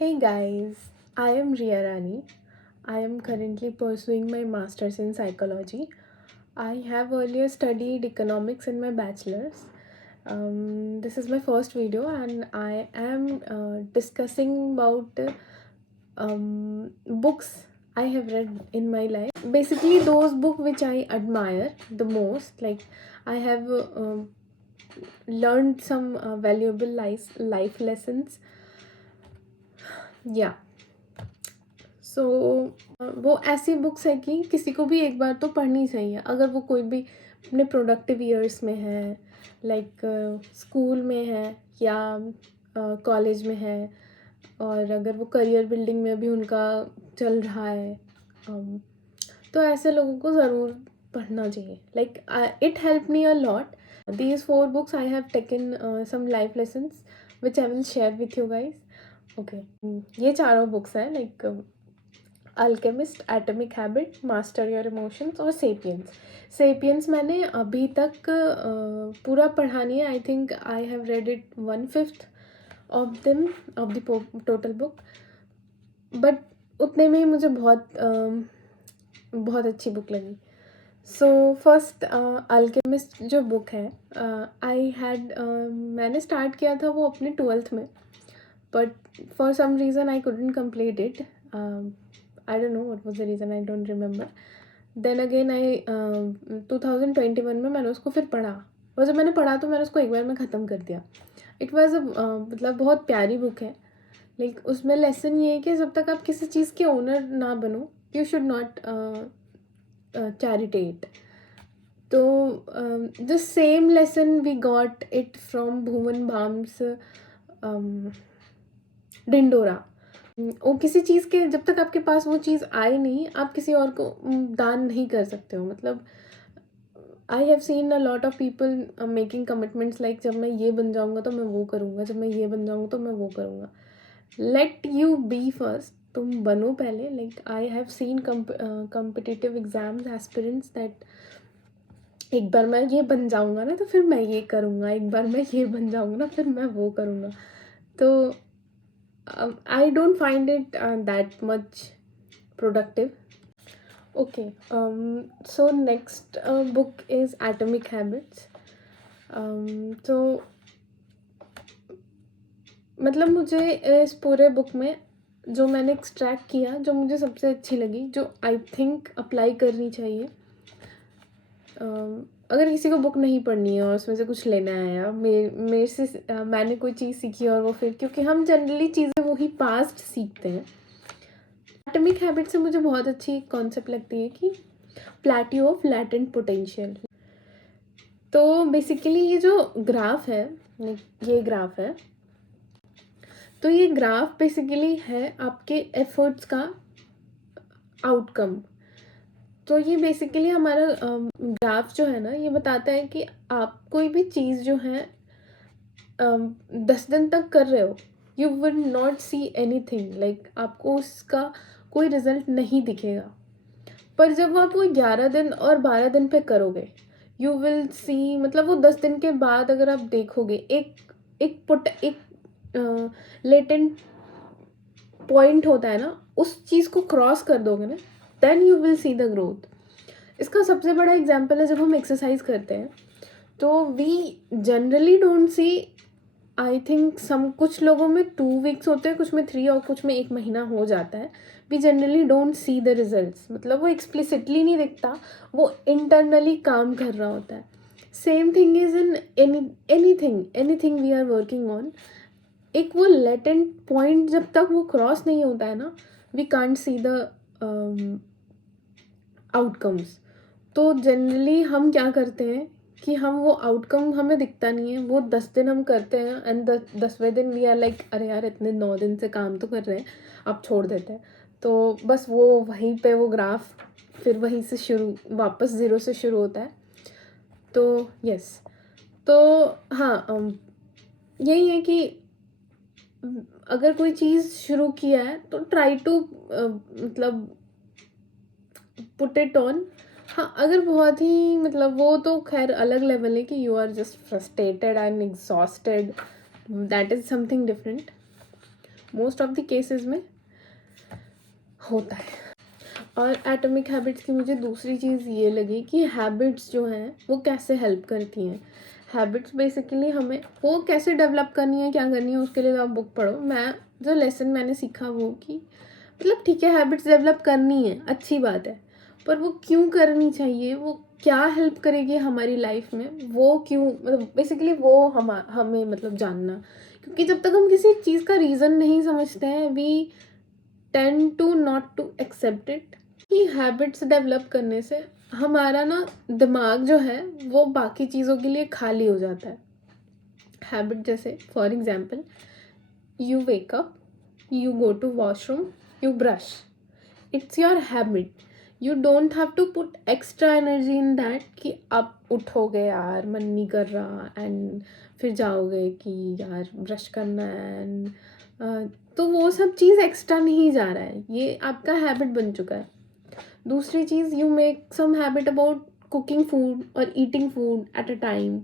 Hey guys, I am Riya Rani. I am currently pursuing my master's in psychology. I have earlier studied economics in my bachelor's. This is my first video, and I am discussing about books I have read in my life. Basically, those books which I admire the most. Like, I have learned some valuable life lessons. Yeah. सो वो ऐसी books है कि किसी को भी एक बार तो पढ़नी चाहिए, अगर वो कोई भी अपने प्रोडक्टिव ईयर्स में है, लाइक स्कूल में है या कॉलेज में है, और अगर वो करियर बिल्डिंग में भी उनका चल रहा है, तो ऐसे लोगों को ज़रूर पढ़ना चाहिए. Like it help me a lot. These four books I have taken some life lessons which I will share with you guys. Okay. ये चारों बुक्स हैं, like alchemist, atomic habit, master your emotions और sapiens. Sapiens मैंने अभी तक पूरा पढ़ा नहीं है. I think I have read it 1/5 of them, of the total book, but उतने में ही मुझे बहुत अच्छी बुक लगी. सो फर्स्ट अल्केमिस्ट जो बुक है, मैंने स्टार्ट किया था वो अपने 12th में, but for some reason I couldn't complete it. I don't know what was the reason, I don't remember. Then again I 2021 में मैंने उसको फिर पढ़ा, और जब मैंने पढ़ा तो मैंने उसको एक बार में ख़त्म कर दिया. इट वॉज मतलब बहुत प्यारी बुक है. लाइक उसमें लेसन ये है कि जब तक आप किसी चीज़ के ओनर ना बनो, यू शुड नॉट चैरिटेट. तो the same lesson we got it from Bhuvan Bam Dhindora. वो किसी चीज़ के, जब तक आपके पास वो चीज़ आए नहीं, आप किसी और को दान नहीं कर सकते हो. मतलब आई have seen a lot of people making commitments, like जब मैं ये बन जाऊँगा तो मैं वो करूँगा, जब मैं ये बन जाऊँगा तो मैं वो करूँगा. Let you be first. तुम बनो पहले. Like I have seen competitive exams aspirants that एक बार मैं ये बन जाऊँगा ना तो फिर मैं ये करूँगा, एक बार मैं ये बन जाऊँगा ना फिर मैं वो करूँगा. तो I don't find it that much productive. Okay, so next book is Atomic Habits. So मतलब मुझे इस पूरे बुक में जो मैंने एक्सट्रैक्ट किया, जो मुझे सबसे अच्छी लगी, जो आई थिंक अप्लाई करनी चाहिए, अगर किसी को बुक नहीं पढ़नी है और उसमें से कुछ लेना है, या मेरे से मैंने कोई चीज़ सीखी और वो फिर, क्योंकि हम जनरली चीज़ें वही पास्ट सीखते हैं. एटॉमिक हैबिट से मुझे बहुत अच्छी कॉन्सेप्ट लगती है कि प्लेट्यू ऑफ लैटेंट पोटेंशियल. तो बेसिकली ये जो ग्राफ है, ये ग्राफ है, तो ये ग्राफ बेसिकली है आपके एफर्ट्स का आउटकम. तो ये बेसिकली हमारा ग्राफ जो है ना, ये बताता है कि आप कोई भी चीज़ जो है 10 दिन तक कर रहे हो, you will not see any thing. Like आपको उसका कोई रिजल्ट नहीं दिखेगा. पर जब आप वो 11 दिन और 12 दिन पे करोगे, यू विल सी, मतलब वो 10 दिन के बाद अगर आप देखोगे, एक लेटेंट पॉइंट होता है ना, उस चीज़ को क्रॉस कर दोगे ना, then you will see the growth. इसका सबसे बड़ा एग्जाम्पल है जब हम एक्सरसाइज करते हैं, तो we generally don't see, I think कुछ लोगों में 2 वीक्स होते हैं, कुछ में 3 और कुछ में 1 महीना हो जाता है. We generally don't see the results. मतलब वो एक्सप्लिसिटली नहीं दिखता, वो इंटरनली काम कर रहा होता है. Same thing is in anything we are working on. एक वो लेटेंट पॉइंट जब तक वो क्रॉस नहीं होता है ना, we can't see the outcomes. तो जनरली हम क्या करते हैं कि हम वो आउटकम हमें दिखता नहीं है, वो 10 दिन हम करते हैं, एंड 10वें दिन वी आर लाइक, अरे यार इतने 9 दिन से काम तो कर रहे हैं, अब छोड़ देते हैं. तो बस वो वहीं पे वो ग्राफ फिर वहीं से शुरू, वापस ज़ीरो से शुरू होता है. तो यस. तो हाँ, यही है कि अगर कोई चीज़ शुरू किया है तो ट्राई टू मतलब पुट इट ऑन. हाँ, अगर बहुत ही, मतलब वो तो खैर अलग लेवल है कि you are just frustrated and exhausted, that is something different. Most of the cases में होता है। और एटॉमिक हैबिट्स की मुझे दूसरी चीज़ ये लगी कि हैबिट्स जो हैं वो कैसे हेल्प करती हैं। हैबिट्स बेसिकली हमें वो कैसे डेवलप करनी है, क्या करनी है, उसके लिए आप बुक पढ़ो। मैं जो लेसन मैंने सीखा वो कि मतलब ठीक है हैबिट्स डेवलप करनी है, अच्छी बात है, पर वो क्यों करनी चाहिए, वो क्या हेल्प करेगी हमारी लाइफ में, वो क्यों, मतलब बेसिकली वो हमें मतलब जानना। क्योंकि जब तक हम किसी चीज़ का रीज़न नहीं समझते हैं we tend to not to accept it. कि हैबिट्स डेवलप करने से हमारा ना दिमाग जो है वो बाकी चीज़ों के लिए खाली हो जाता है। हैबिट जैसे for example you wake up, you go to washroom, you brush, it's your habit. You don't have to put extra energy in that कि आप उठोगे यार मन नहीं कर रहा एंड फिर जाओगे कि यार ब्रश करना है एंड तो वो सब चीज़ एक्स्ट्रा नहीं जा रहा है, ये आपका हैबिट बन चुका है। दूसरी चीज़ you make some habit about cooking food और eating food at a time,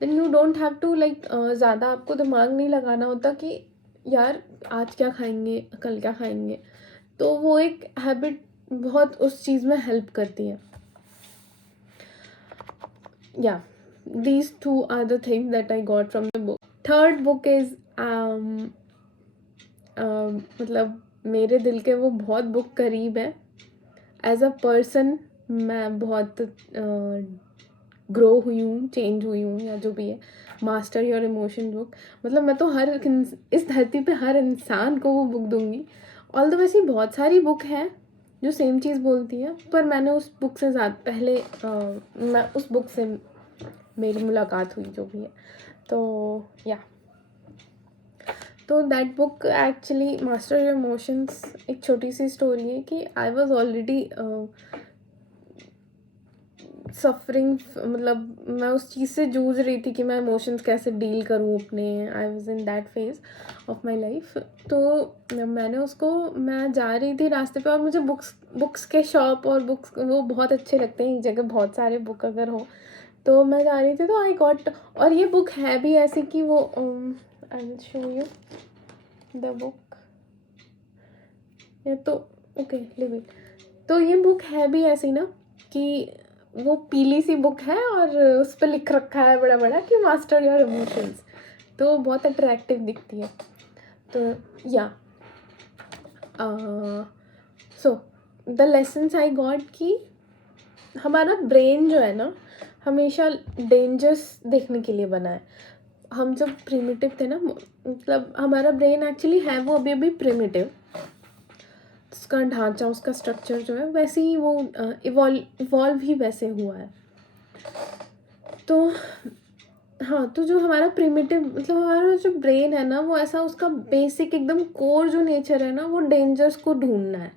then you don't have to like ज़्यादा आपको दिमाग नहीं लगाना होता कि यार आज क्या खाएंगे कल क्या खाएंगे। तो वो एक हैबिट बहुत उस चीज़ में हेल्प करती है। या these two are the things that I got from the book. Third book is मतलब मेरे दिल के वो बहुत बुक करीब है। एज अ पर्सन मैं बहुत ग्रो हुई हूँ, चेंज हुई हूँ, या जो भी है। मास्टर योर इमोशन बुक, मतलब मैं तो इस धरती पे हर इंसान को वो बुक दूंगी। ऑल्दो वैसे बहुत सारी बुक हैं जो सेम चीज़ बोलती है, पर मैंने उस बुक से ज़्यादा पहले मैं उस बुक से मेरी मुलाकात हुई जो भी है। तो या तो that book actually master your emotions एक छोटी सी स्टोरी है कि आई वॉज ऑलरेडी सफरिंग, मतलब मैं उस चीज़ से जूझ रही थी कि मैं इमोशंस कैसे डील करूँ अपने। I was in that phase of my life. तो मैंने उसको, मैं जा रही थी रास्ते पे और मुझे बुक्स के शॉप और बुक्स वो बहुत अच्छे लगते हैं, एक जगह बहुत सारे बुक अगर हो तो मैं जा रही थी तो आई गॉट, और ये बुक है भी ऐसी कि वो I will show you the book, या तो ओके लिव इट। तो ये बुक है भी ऐसी ना कि वो पीली सी बुक है और उस पर लिख रखा है बड़ा बड़ा कि मास्टर योर इमोशंस, तो बहुत अट्रैक्टिव दिखती है। तो या so the lessons I got कि हमारा ब्रेन जो है ना हमेशा डेंजर्स देखने के लिए बना है। हम जब प्रिमिटिव थे ना, मतलब हमारा ब्रेन एक्चुअली है वो अभी अभी प्रिमिटिव, उसका ढांचा उसका स्ट्रक्चर जो है वैसे ही वो इवॉल्व ही वैसे हुआ है। तो हाँ, तो जो हमारा प्रिमिटिव मतलब हमारा जो ब्रेन है ना वो ऐसा, उसका बेसिक एकदम कोर जो नेचर है ना वो डेंजर्स को ढूंढना है।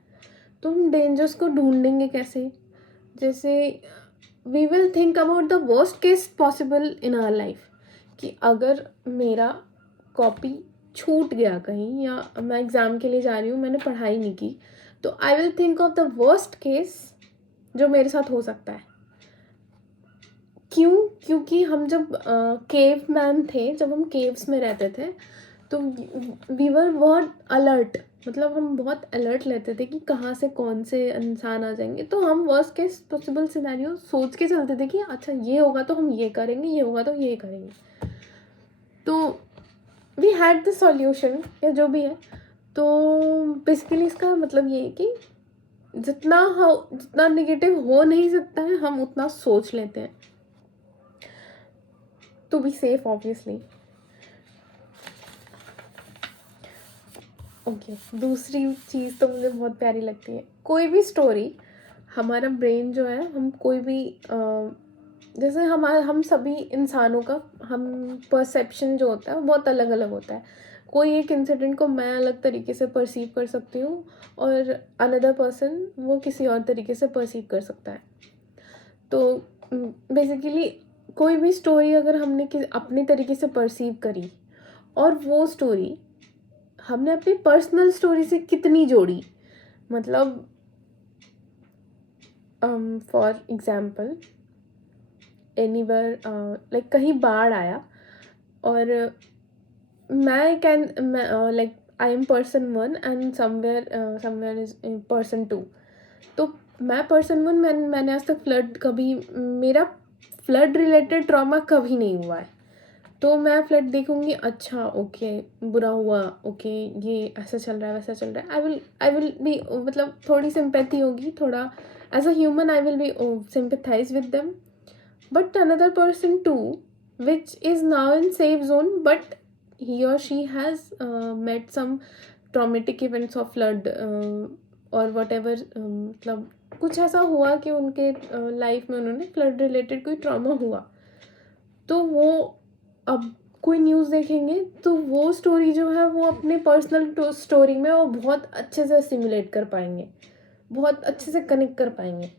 तो हम डेंजर्स को ढूंढेंगे कैसे? जैसे we will think about the worst case possible in our life कि अगर मेरा कॉपी छूट गया कहीं या मैं एग्ज़ाम के लिए जा रही हूँ मैंने पढ़ाई नहीं की, तो I will think of the worst case जो मेरे साथ हो सकता है। क्यों? क्योंकि हम जब केव मैन थे, जब हम केव्स में रहते थे तो वी वर बहुत अलर्ट, मतलब हम बहुत अलर्ट लेते थे कि कहाँ से कौन से इंसान आ जाएंगे। तो हम वर्स्ट केस पॉसिबल सिनेरियो सोच के चलते थे कि अच्छा ये होगा तो हम ये करेंगे, ये होगा तो ये करेंगे। तो वी हैड द सॉल्यूशन या जो भी है। तो बेसिकली इसका मतलब ये है कि जितना नेगेटिव हो नहीं सकता है हम उतना सोच लेते हैं to be safe obviously. Okay, दूसरी चीज़ तो मुझे बहुत प्यारी लगती है, कोई भी स्टोरी, हमारा ब्रेन जो है हम कोई भी जैसे हम सभी इंसानों का हम परसेप्शन जो होता है वो बहुत अलग अलग होता है। कोई एक इंसिडेंट को मैं अलग तरीके से परसीव कर सकती हूँ और अनदर पर्सन वो किसी और तरीके से परसीव कर सकता है। तो बेसिकली कोई भी स्टोरी अगर हमने अपने तरीके से परसीव करी और वो स्टोरी हमने अपनी पर्सनल स्टोरी से कितनी जोड़ी, मतलब फॉर एग्जाम्पल एनीवेयर लाइक कहीं बाढ़ आया और मैं like I am person one and somewhere is person two. तो मैं पर्सन वन, मैंने आज तक मेरा फ्लड रिलेटेड ट्रॉमा कभी नहीं हुआ है। तो मैं फ्लड देखूंगी, अच्छा ओके बुरा हुआ, ओके ये ऐसा चल रहा है वैसा चल रहा है, आई विल बी, मतलब थोड़ी सिंपैथी होगी, थोड़ा as a human I will be sympathize with them. But another person two which is now in safe zone, but he or she has met some traumatic events of flood or whatever, मतलब कुछ ऐसा हुआ कि उनके life में उन्होंने flood related कोई trauma हुआ, तो वो अब कोई न्यूज़ देखेंगे तो वो स्टोरी जो है वो अपने पर्सनल स्टोरी में वो बहुत अच्छे से सिमुलेट कर पाएंगे, बहुत अच्छे से कनेक्ट कर पाएंगे।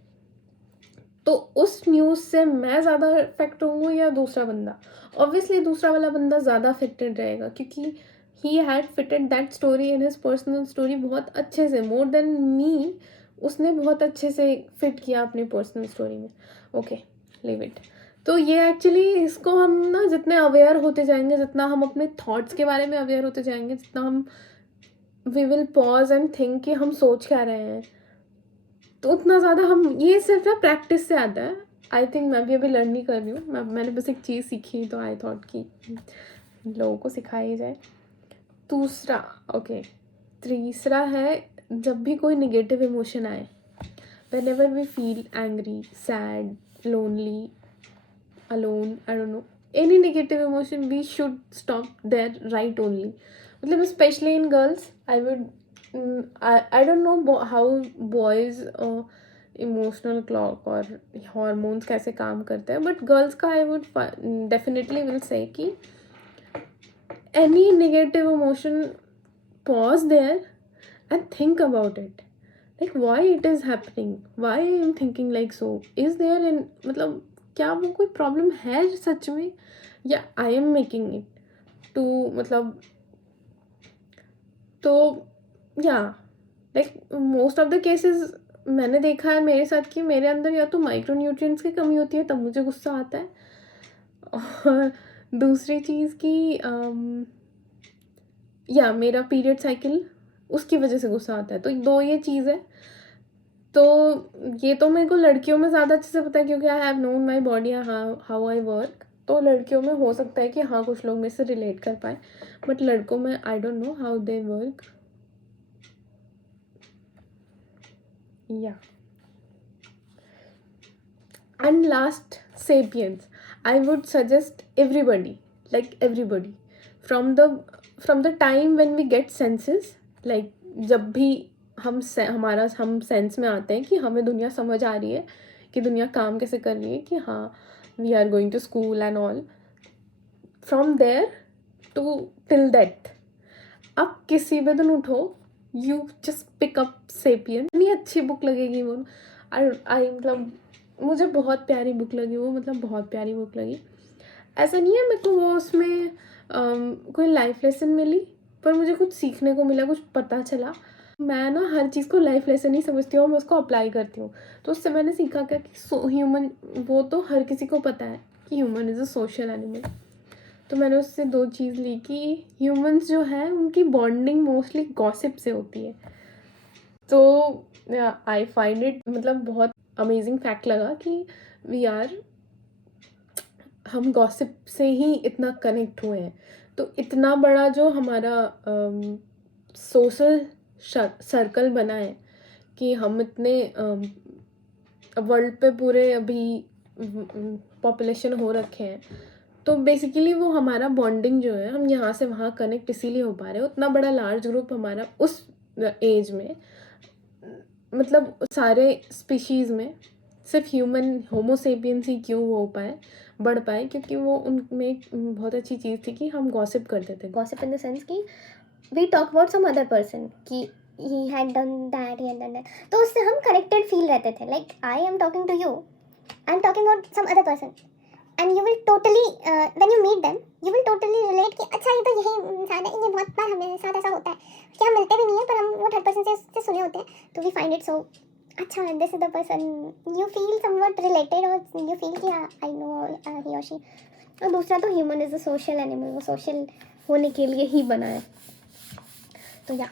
तो उस न्यूज़ से मैं ज़्यादा अफेक्ट होऊंगा या दूसरा बंदा? ऑब्वियसली दूसरा वाला बंदा ज़्यादा अफेक्टेड रहेगा, क्योंकि he had fitted that story in his personal story बहुत अच्छे से, मोर देन मी। उसने बहुत अच्छे से फिट किया अपनी पर्सनल स्टोरी में। Okay, leave it. तो ये एक्चुअली इसको हम ना जितने अवेयर होते जाएंगे, जितना हम अपने थॉट्स के बारे में अवेयर होते जाएंगे, जितना हम we will pause and think कि हम सोच क्या रहे हैं, तो उतना ज़्यादा हम, ये सिर्फ ना प्रैक्टिस से आता है। आई थिंक मैं भी अभी लर्न नहीं कर रही हूँ, मैंने बस एक चीज़ सीखी तो आई थॉट कि लोगों को सिखाई जाए। दूसरा, ओके, तीसरा है जब भी कोई निगेटिव इमोशन आए, whenever we feel angry, sad, lonely, alone, I don't know, any negative emotion, we should stop there right only. मतलब especially in girls, I would I don't know how boys emotional clock और hormones कैसे काम करते हैं, but girls का I would definitely will say कि any negative emotion, pause there and think about it, like why it is happening, why I am thinking like so, is there in, मतलब क्या वो कोई प्रॉब्लम है सच में, या I am making it too, मतलब तो या like most of the cases मैंने देखा है मेरे साथ कि मेरे अंदर या तो माइक्रो न्यूट्रिएंट्स की कमी होती है तब मुझे गुस्सा आता है, और दूसरी चीज़ की या मेरा पीरियड साइकिल, उसकी वजह से गुस्सा आता है। तो दो ये चीज़ है। तो ये तो मेरे को लड़कियों में ज़्यादा अच्छे से पता है, क्योंकि I have known my body, how I work. तो लड़कियों में हो सकता है कि हाँ कुछ लोग मेरे से रिलेट कर पाए, बट लड़कों में I don't know how they work. या and last, sapiens. I would suggest everybody, like everybody, from the time when we get senses, like जब भी हम सेंस में आते हैं कि हमें दुनिया समझ आ रही है, कि दुनिया काम कैसे कर रही है, कि हाँ we are going to school and all, from there to till death, अब किसी भी दिन उठो, you just pick up Sapiens. इतनी अच्छी बुक लगेगी वो, आई मतलब मुझे बहुत प्यारी बुक लगी वो, मतलब बहुत प्यारी बुक लगी। ऐसा नहीं है मेरे को वो उसमें कोई लाइफ लेसन मिली, पर मुझे कुछ सीखने को मिला, कुछ पता चला। मैं ना हर चीज़ को लाइफ लेसन ही समझती हूँ, मैं उसको अप्लाई करती हूँ। तो उससे मैंने सीखा क्या कि ह्यूमन, वो तो हर किसी को पता है कि human is a social animal. तो मैंने उससे दो चीज़ ली कि ह्यूमंस जो है उनकी बॉन्डिंग मोस्टली गॉसिप से होती है। तो आई फाइंड इट, मतलब बहुत अमेजिंग फैक्ट लगा कि हम गॉसिप से ही इतना कनेक्ट हुए हैं। तो इतना बड़ा जो हमारा सोशल सर्कल बना है कि हम इतने वर्ल्ड पे पूरे अभी पॉपुलेशन हो रखे हैं, तो बेसिकली वो हमारा बॉन्डिंग जो है, हम यहाँ से वहाँ कनेक्ट इसीलिए हो पा रहे हैं। उतना बड़ा लार्ज ग्रुप हमारा उस एज में, मतलब सारे स्पीशीज़ में सिर्फ ह्यूमन होमोसेपियंस ही क्यों हो पाए, बढ़ पाए, क्योंकि वो उनमें एक बहुत अच्छी चीज़ थी कि हम गॉसिप करते थे। गॉसिप इन द सेंस कि we talk about some other person कि he had done that, he had done that, तो उससे हम कनेक्टेड फील रहते थे। Like I am talking to you, I am talking about some other person, and you will totally when you meet them you will totally relate कि अच्छा ये तो यही इंसान है, ये बहुत बार हमारे साथ ऐसा होता है कि हम मिलते भी नहीं है पर हम वो थर्ड पर्सन से सुने होते हैं, तो वी फाइंड इट सो अच्छा, this is the person, you feel somewhat related और यू फील कि आई नो ही और शी। और दूसरा तो human is a social animal, वो सोशल होने के लिए ही बना है। तो या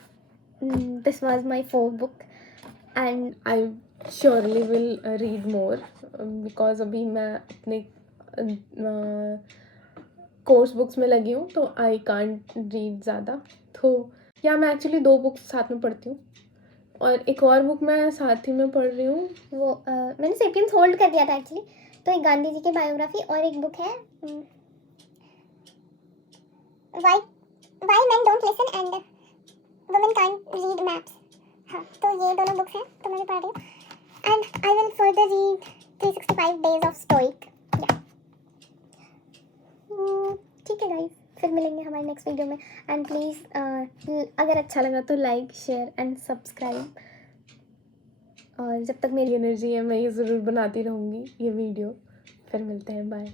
this was my fourth book and I surely will read more because अभी मैं अपने कोर्स बुक्स में लगी हूँ, तो आई कांट रीड ज़्यादा। तो या मैं एक्चुअली 2 बुक्स साथ में पढ़ती हूँ और एक और बुक मैं साथ ही में पढ़ रही हूँ। वो मैंने सेपियंस होल्ड कर दिया था एक्चुअली। तो एक गांधी जी की बायोग्राफी और एक बुक है Y man don't listen and women can't read maps. हाँ, तो ये दोनों बुक्स हैं, तो मैं भी पढ़ रही हूँ and I will further read 365 days of stoic. या ठीक है गाइस, फिर मिलेंगे हमारे नेक्स्ट वीडियो में एंड प्लीज़ अगर अच्छा लगा तो लाइक शेयर एंड सब्सक्राइब। और जब तक मेरी एनर्जी है मैं ये ज़रूर बनाती रहूँगी ये वीडियो। फिर मिलते हैं, बाय।